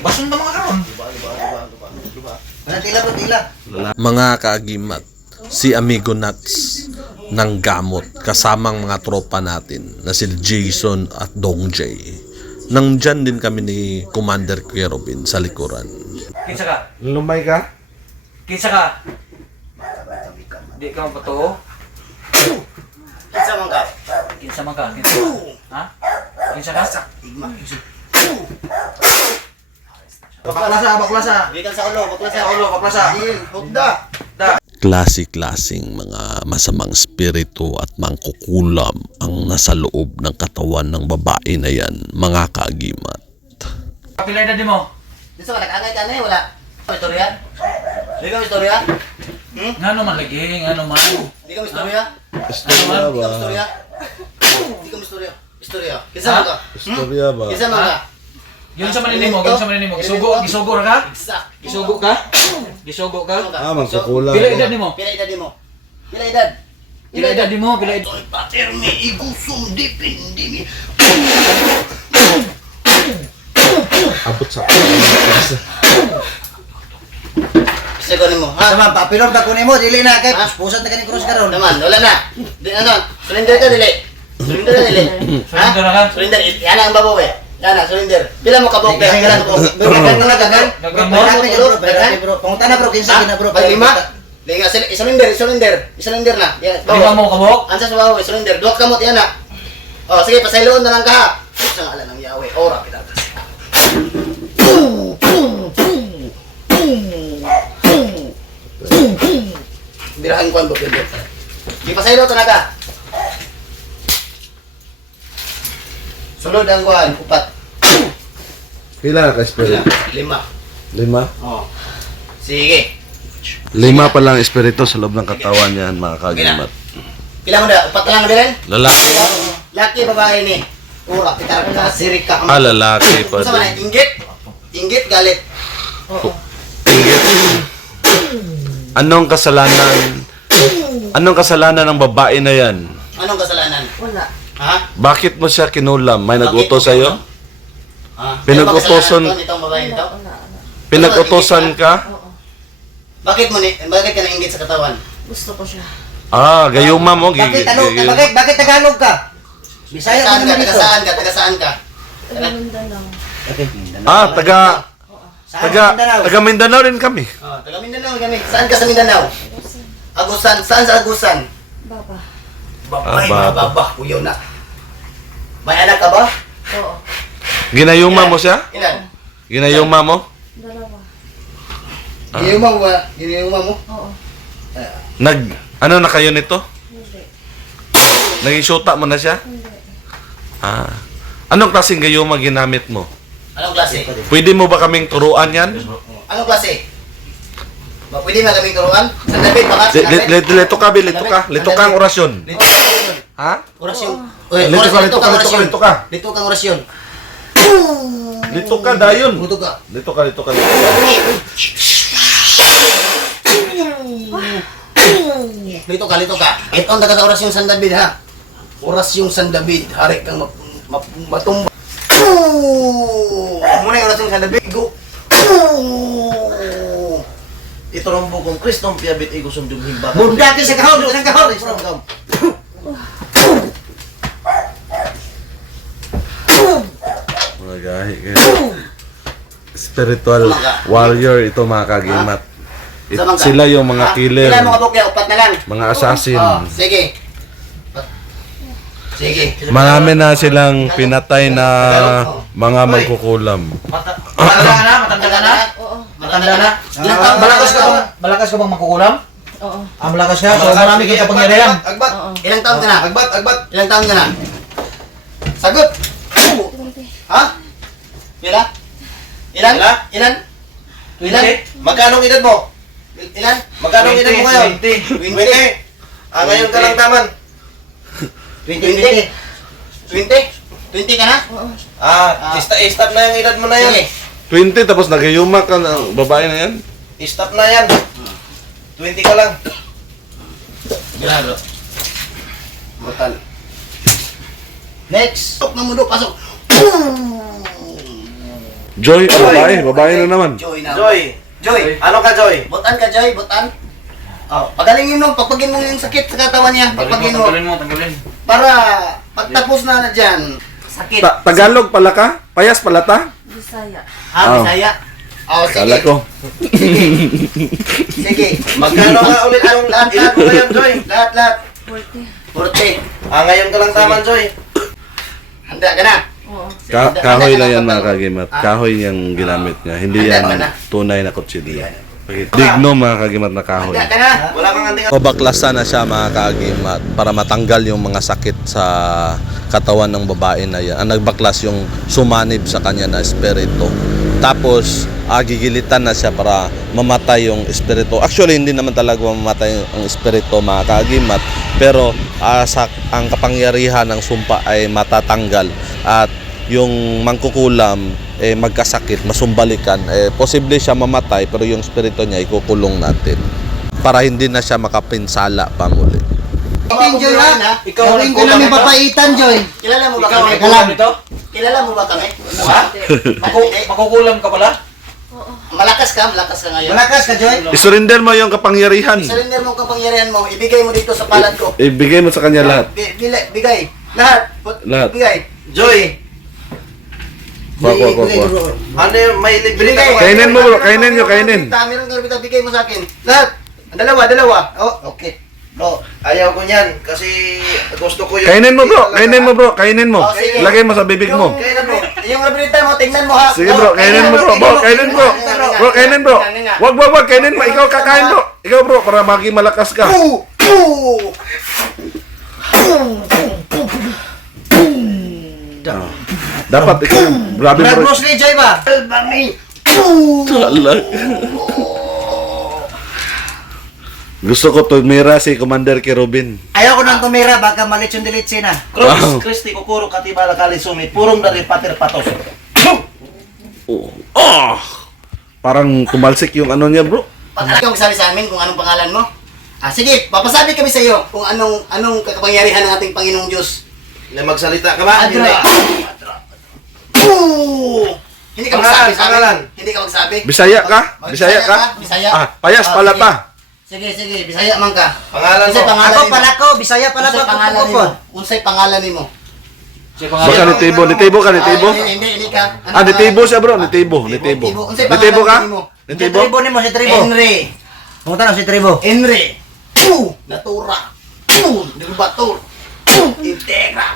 Basun ba mga karon? Tila bro, tila. Mga kaagimat, si Amigo Nuts ng gamot kasamang mga tropa natin na si Jason at Dong J. Nandyan din kami ni Commander Querobin sa likuran. Kinsa ka? Lumay ka? Kinsa ka? Di ka mo pato? Kinsa man ka? Kinsa man ka? Kinsa ka? Ha? Kinsa ka? Igma. Baklasa. Di ka sa ulo, baklasa. Baklasa. Hugda. Klase-klaseng mga masamang spirito at mangkukulam ang nasa loob ng katawan ng babae na yan, mga kaagimat. Kapila edad mo? Kinsa ka nag-angay ka na wala? Istorya? Di ka istorya? Ngano man lagi, ngano man. Di ka istorya? Istorya Di ka istorya? Di ka istorya? Istorya. Kinsa man ka? Istorya ba? Kinsa man ka? Yun sa maninimo, yun sa maninimo. Gisugo ra ka? Exact. Gisugo ka? Gisugo ka? Ah, magkukulam. Pila edad nimo? Pila edad mo? Pila edad? Pila edad nimo? Pila edad? Oy, pater me igusum depende me. Abot sa Isa ko nimo, ha? Sama, papilor ba kunin mo? Dili na kay Ha? pusat na kaning cross karon. Naman, wala na. Di ano, surrender ka dili. Surrender ka dili. Surrender na ka? Surrender. Yan ang babaw eh. Yan na, surrender. Pila mo kabok ba? Sige, Pila mo kabok. Dagan na dagan. Dagan mo? Dagan bro. Pangunta na bro, kinsa gina bro. Pag lima? Liga, surrender na. Yan, Lima mo kabok? Ansa sa babaw, surrender. Duwag kamot yan na. Oh, sige, pasayloon na lang ka ha. Sa ngalan ng Yahweh, ora kita. Birahan ko ang bukid. Di pasaylo to na ka. Sulod ang kuhan, upat. Pila ka spirit? Lima. 5? Oh. Sige. 5 pa lang espiritu sa loob ng katawan yan, mga kaagimat. Pila mo na, upat na lang na birin? Lalaki? Laki babae ni. Ura, kita ka, sirik ka. Ah, lalaki pa Sa mana, din. inggit? Inggit, galit. Inggit. Anong kasalanan ng babae na yan? Anong kasalanan? Wala. Ha? Bakit mo siya kinulam? May nag-utos Bakit? sa'yo? Ha? Pinag-utosan- Ano ba kasalanan to, nitong babae nito? Pinag-utosan ka? Bakit ka nainggit sa katawan? Gusto ko siya. Ah, gayuma mo. Bakit Tagalog ka? Bisaya ka Taga naman ito. saan ka? Taga Mindanao. Okay. Ah, Saan Mindanao? taga Mindanao rin kami. Oh, taga Mindanao kami. Saan ka sa Mindanao? Agusan. Saan sa Agusan? Baba. Babay, Ah, bababa. Kuyaw na. May anak ka ba? Oo. Ginayuma mo siya? Ilan? Ginayuma mo? Dalawa. Giniyuma mo? Oo. Ano na kayo nito? Hindi. Naging syuta mo na siya? Hindi. Ah. Anong klaseng gayuma ginamit mo? Anong klase? Pwede mo ba kaming turuan yan? Anong klase? Pwede na kaming turuan? San David, baka? Lito ka, Bill. Lito ka ang orasyon. Dito ka orasyon. Ha? Orasyon. Lito ka. Dito kang orasyon. Lito ka, dayon. Buto ka. Lito ka. Lito ka. Ito ang taga orasyon San David ha. Orasyong San David. Hari kang matumba. Muna yung orasyong San David. Go. Ito ron bukong Kristong piyabit igo sundong himba. Mundati sa kahon. Sa kahon. Mga gahi kayo. Spiritual warrior ito, mga kagimat. Sila yung mga killer, Ilan mo kabok niya? Upat na lang. mga assassin. Oh, sige. Sige. Marami na silang pinatay na mga magkukulam. Matanda ka na? Matanda ka na? Oo. Matanda na. Ilang taon ka Malakas ka na? bang? Malakas ka bang magkukulam? Oo. Malakas ka? So marami kang kapangyarihan. Agbat. Oo. Ilang taon ka na? Agbat. Ilang taon ka na? Sagot! Ha? Ilan? Ilan? Ilan? Ilan? Magkano edad mo? Ilan? Magkano edad mo ngayon? 20. 20. Ah, ngayon ka lang taman. 20? 20 ka na? Oo. Stop na yung edad mo na yan. Sige. 20 tapos nagayuma ka ng babae na yan? Stop na yan. 20 ka lang. Grado. Brutal. Next. Pasok na mundo, pasok. Joy, babae. Babae na naman. Joy na. Joy. Joy. Ano ka, Joy? Butan ka, Joy. Butan. Oh, pagalingin mo. Pagpagin mo yung sakit sa katawan niya. Pagpagin mo. Tanggalin. Para pagtapos na dyan. Sakit. Tagalog pala ka? Payas pala ta? Bisaya. Bisaya. Oh, sige. Kala ko. Sige. Magkano nga ulit ang ilan mo ngayon, Joy? Lahat. 40. 40. Ngayon ka lang taman, Joy. Handa ka na. Oo. Kahoy lang yan mga kagimat. Kahoy yung ginamit niya. Hindi yan Handa ka na. tunay na kutsilyo. Digno mga kagimat na kahoy. Handa ka na. Wala kang anding. Pabaklasan na siya mga kagimat para matanggal yung mga sakit sa katawan ng babae na yan. Ang nagbaklas yung sumanib sa kanya na espiritu. Tapos gigilitan na siya para mamatay yung espiritu. Actually hindi naman talaga mamatay ang espiritu mga kagimat, pero ang kapangyarihan ng sumpa ay matatanggal at yung mangkukulam magkasakit, masumbalikan, posible siya mamatay pero yung espiritu niya ikukulong natin para hindi na siya makapinsala pa muli. Joy ha. Ikaw ang Gawin ko namin papaitan, Joy. Kilala mo ba kami? Kilala mo ba kami? Ha? Makukulam ka pala? Oo. Malakas ka ngayon. Malakas ka, Joy. Isurrender mo yung kapangyarihan. Surrender mo ang kapangyarihan mo. Ibigay mo dito sa palad ko. Ibigay mo sa kanya lahat. Bigay. Lahat. Lahat. Bigay. Joy, Kuha. ano yung may libre Bigay. ka? Kainin mo, bro. Kainin nyo, kainin. Meron ka rin bigay mo sa akin. Lahat. Dalawa. Oh, okay. Bro. Ayaw ko niyan kasi gusto ko yung... Kainin mo bro, kainin mo bro, kainin mo. Oh, sige. Lagay mo sa bibig mo. Yung rabinita mo, tingnan mo ha. Sige bro, kainin mo bro. Bro, kainin bro. Bro, kainin bro. Wag, kainin mo. Ikaw kakain bro. Ikaw bro, para maging malakas ka. Dapat ikaw, grabe Brad bro. Bruce Lee, Joy ba? Gusto ko tumira si Commander Kerubin. Ayaw ko nang tumira, baka malit yung dilitsi na. Cross, Kristi, kukuro, katibala, kalisumi, purong dari pater patos. Parang tumalsik yung ano niya bro. Pag ka magsabi sa amin kung anong pangalan mo. Sige, papasabi kami sa iyo kung anong kapangyarihan ng ating Panginoong Diyos. Na magsalita ka ba? Adra. Hindi. Hindi ka magsabi sa Pangalan. amin. Hindi ka magsabi. Bisaya ka? Bisaya Bisaya ka? Bisaya. Payas Oh, pala sige. ta. Sige, Bisaya man ka. Pangalan Unsay mo. pangalan Ako nimo? pala ko, Bisaya pala Unsay ba? pangalan nimo? Unsay pangalan nimo? Baka nitibo ka, nitibo? Hindi ka. Nitibo siya bro, nitibo. Unsay Nitibo ka? pangalan nimo? Si Nitibo? Tribo ni mo, si Tribo. Henry. Pumunta na si Tribo. Henry. Natura. Dirbator. Integra.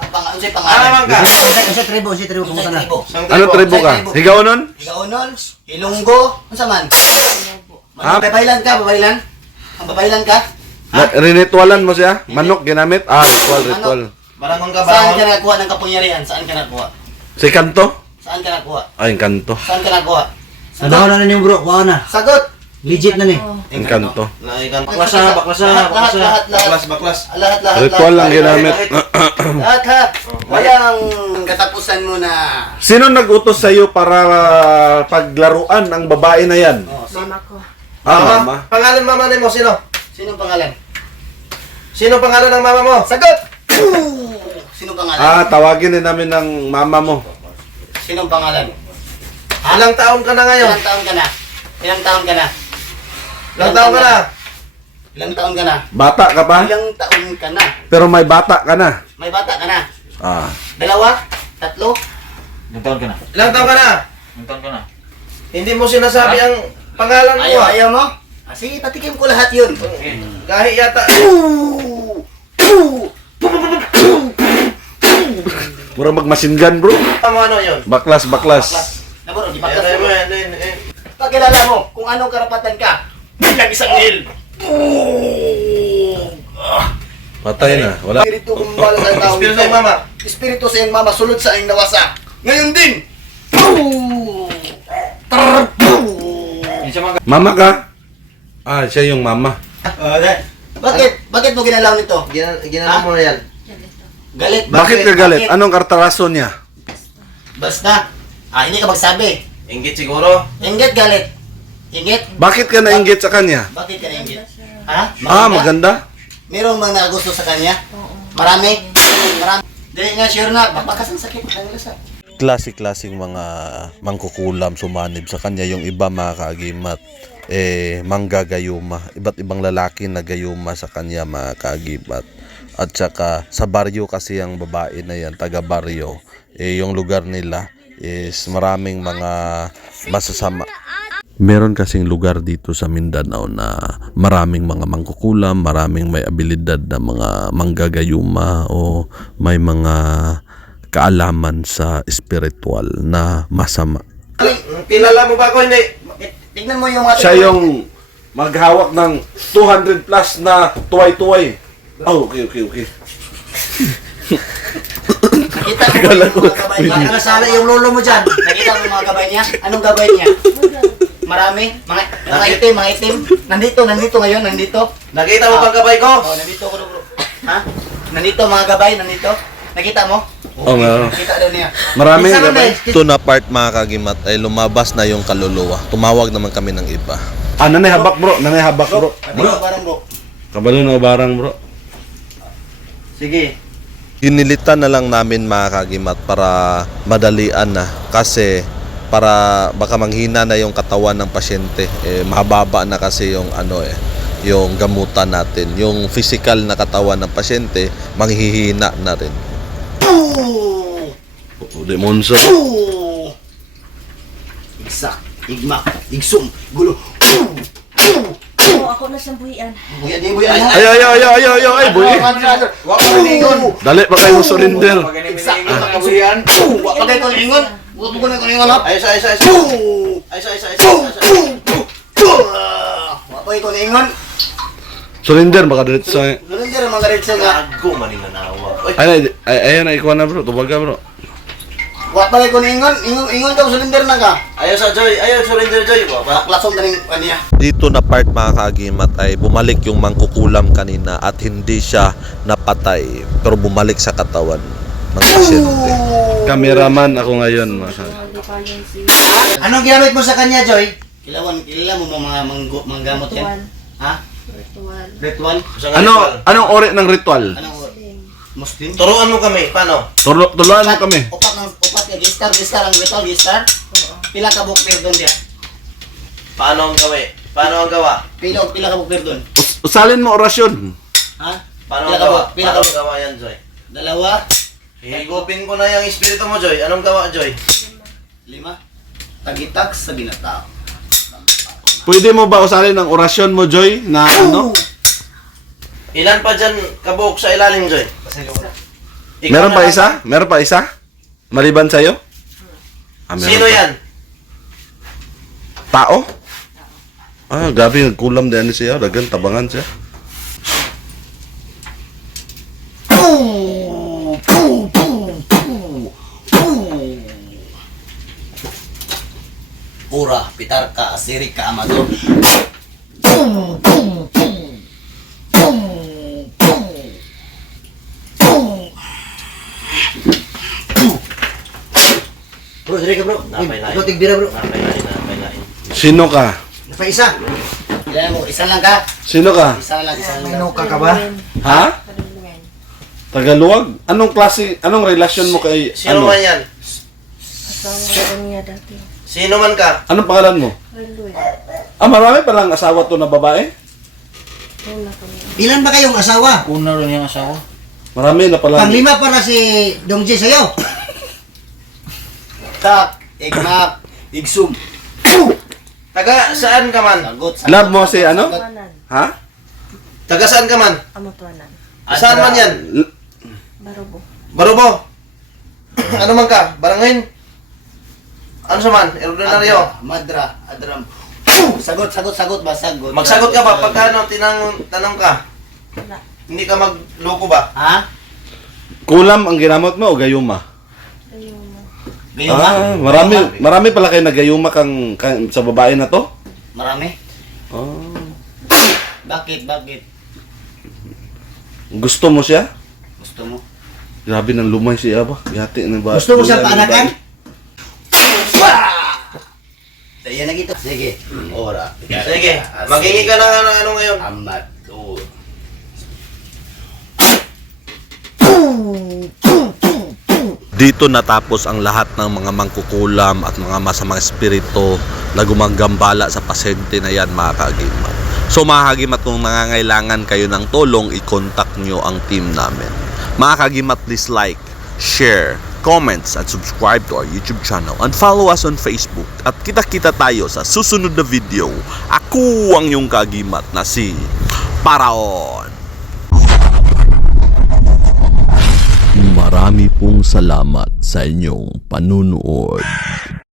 Unsay Ano pangalan? naman ka? Si Tribo, pumunta na. Ano tribo ka? Higaw nun? Higaonon, Ilonggo, unsa man? Ha? Babaylan ka, babaylan? Ang babaylan ka? Rinitualan mo siya? Manok ginamit? Ritual. Barangon ka, Saan ka barangon. nakuha ng kapangyarihan? Saan ka nakuha? Si Kanto? Saan ka nakuha? Ay, Kanto. Saan ka nakuha? Ano na niyo bro, kuha na. Sagot! Legit na ni. Ang Kanto. Naikan. Lahat. Baklas. Lahat. Ritual lang ginamit. Lahat ha. Walang katapusan mo na. Sino nag-utos sa iyo para paglaruan ang babae na yan? Mama ko. Mama. Pangalan mama mo, sino? Sinong pangalan? Sino pangalan ng mama mo? Sagot! Sinong pangalan? Tawagin din namin ng mama mo. Sinong pangalan? Ilang taon ka na ngayon? Ilang taon ka na? Ilang taon ka na? Ilang taon ka na? Ilang taon ka na? Bata ka pa? Ilang taon ka na? Pero may bata ka na. May bata ka na? Ah. Dalawa? Tatlo? Ilang taon ka na? Ilang taon ka na? Ilang taon ka na? Hindi mo sinasabi ang pangalan mo. Ayaw mo? Sige, patikim ko lahat yun. Gahi yata. Mura magmasingan bro. Tama ano yun? Baklas. Naburo, di ba? Ayan mo yan. Pagkilala mo kung anong karapatan ka, bilang isang hil. Patay na. Wala. Espiritu kumbala sa tao. Espiritu sa mama. Espiritu sa iyong mama, sulod sa iyong nawasa. Ngayon din! Yung siya mga Mama ka? Siya yung mama. Bakit mo ginalaw nito? Ginano mo na yan. Galit? Bakit ka galit? Anong kartaraso niya? Basta. Hindi ka magsabi. Inggit siguro. Inggit, galit. Inggit? Bakit ka nainggit sa kanya? Bakit ka nainggit? Ha? Maganda. Merong mga nagusto sa kanya? Oo. Marami? Marami. Dili nga sure na, bakasan sakit. Ang lasa. klase-klaseng mga mangkukulam sumanib sa kanya. Yung iba mga kaagimat, manggagayuma. Iba't ibang lalaki na gayuma sa kanya mga kaagimat. At saka sa baryo kasi ang babae na yan, taga baryo. Yung lugar nila is maraming mga masasama. Meron kasing lugar dito sa Mindanao na maraming mga mangkukulam, maraming may abilidad na mga manggagayuma o may mga kaalaman sa spiritual na masama. Kilala mo ba ako? Hindi. Tignan mo yung mga... Siya yung maghawak ng 200 plus na tuway-tuway. Oh, okay. Nakita mo yung mga gabay niya? Nakasala yung lolo mo dyan. Nakita mo yung mga gabay niya? Anong gabay niya? Marami? Mga itim? Nandito ngayon, nandito. Nakita mo bang gabay ko? Oh, nandito ko bro. Ha? Nandito mga gabay, nandito. Nakita mo? Oh, meron. Nakita daw niya. Maraming Minsan gabay. ba, Ito na part mga kagimat ay lumabas na yung kaluluwa. Tumawag naman kami ng iba. Nanay habak bro. Bro, parang bro. Kabalo na barang bro. Sige. Hinilitan na lang namin mga kagimat para madalian na. Kasi para baka manghina na yung katawan ng pasyente. Mababa na kasi yung yung gamutan natin. Yung physical na katawan ng pasyente manghihina na rin. Demonso. Igsak, igmak, igsum, gulo. Oo, ako na siyang buhian. Buyan din, buyan. Ay boy. Wak pa ningon. Dali pa kayo surrender. Igsak, igmak, igsuyan. Wak pa kayo ningon. Wak pa kayo ningon. Ayos. Wak pa kayo ningon. Surrender baka diretso sa. Surrender mga garitsa nga. Gago maninanawa. Oy. Ay na ikuha na bro. Tubaga bro. Wak pa kayo ningon. Ingon daw, surrender na ka. Ayos Joy. Ayos surrender Joy. Wapa. Klasom na rin niya. Dito na part mga kagimat ay bumalik yung mangkukulam kanina at hindi siya napatay pero bumalik sa katawan ng pasyente. Cameraman ako ngayon. Hindi pa yun si Anong ginamit mo sa kanya, Joy? Kilala mo mga manggamot yan? Ritual. Ha? Ritual. Ritual? Anong ori ng ritual? Anong Muslim? Turuan mo kami. Paano? Tuluan mo kami. Upat ya, gistar ang ritual, gistar. Pila ka bukpir doon dia? Paano ang gawin? Paano ang gawa? Pila ka bukpir doon? Usalin mo orasyon. Ha? Paano Pila ang gawa? Pila Paano ka ang gawa yan Joy? Dalawa, Higupin ko na yung espiritu mo Joy. Anong gawa Joy? 5. Tagitag sa ginatao. Pwede mo ba usalin ang orasyon mo Joy na ano? Ilan pa dyan kabuok sa ilalim Joy? Ikaw Meron na pa lang. isa? Meron pa isa? Maliban sa'yo? Meron Sino pa. yan? Tao? Gabi nagkulam din siya. Dagan tabangan siya. Ura, pitarka, asirika, amador. Bro, sige ka bro. Napay-lain. Ikaw tigbira bro. Napay-lain. Sino ka? Pa isa. Ilan mo? Isa lang ka? Sino ka? Isa lang. ka ba? Ha? Kadulungan. Tagaluwag? Anong relasyon mo kay Sino man yan? Asawa ko niya dati. Sino man ka? Anong pangalan mo? Reluin. Marami palang asawa to na babae? Una ko niya. Ilan ba kayong asawa? Una rin yung asawa. Marami na pala. Panglima para si Dongji sa'yo. Tak, igmak, igsum. Taga saan ka man? Sagot. Love mo si ano? Amatuanan. Ha? Taga saan ka man? Amatuanan. Saan man yan? Barobo. Barubo? Ano man ka? Barangin? Ano sa man? Ordinaryo? Madra, adram. Sagot ba? Sagot. Magsagot ka ba? Pagka tanong ka? Wala. Hindi ka magloko ba? Ha? Kulam ang ginamot mo o gayuma? Ayun mo. Gayuma? Marami pala kayo nagayuma kang sa babae na to? Marami? Oh. Bakit? Gusto mo? Grabe nang lumay siya ba? Yati na ba? Gusto mo siyang paanakan? Ayan na gito. Sige. Ora. Sige, maghingi ka ng ano ngayon. Amat. Dito natapos ang lahat ng mga mangkukulam at mga masamang espiritu na gumagambala sa pasyente na yan, mga kaagimat. So mga kaagimat, kung nangangailangan kayo ng tulong, i-contact nyo ang team namin. Mga kaagimat, please like, share, comments at subscribe to our YouTube channel and follow us on Facebook. At kita-kita tayo sa susunod na video. Ako ang iyong kaagimat na si Paraon. Marami pong salamat sa inyong panunood.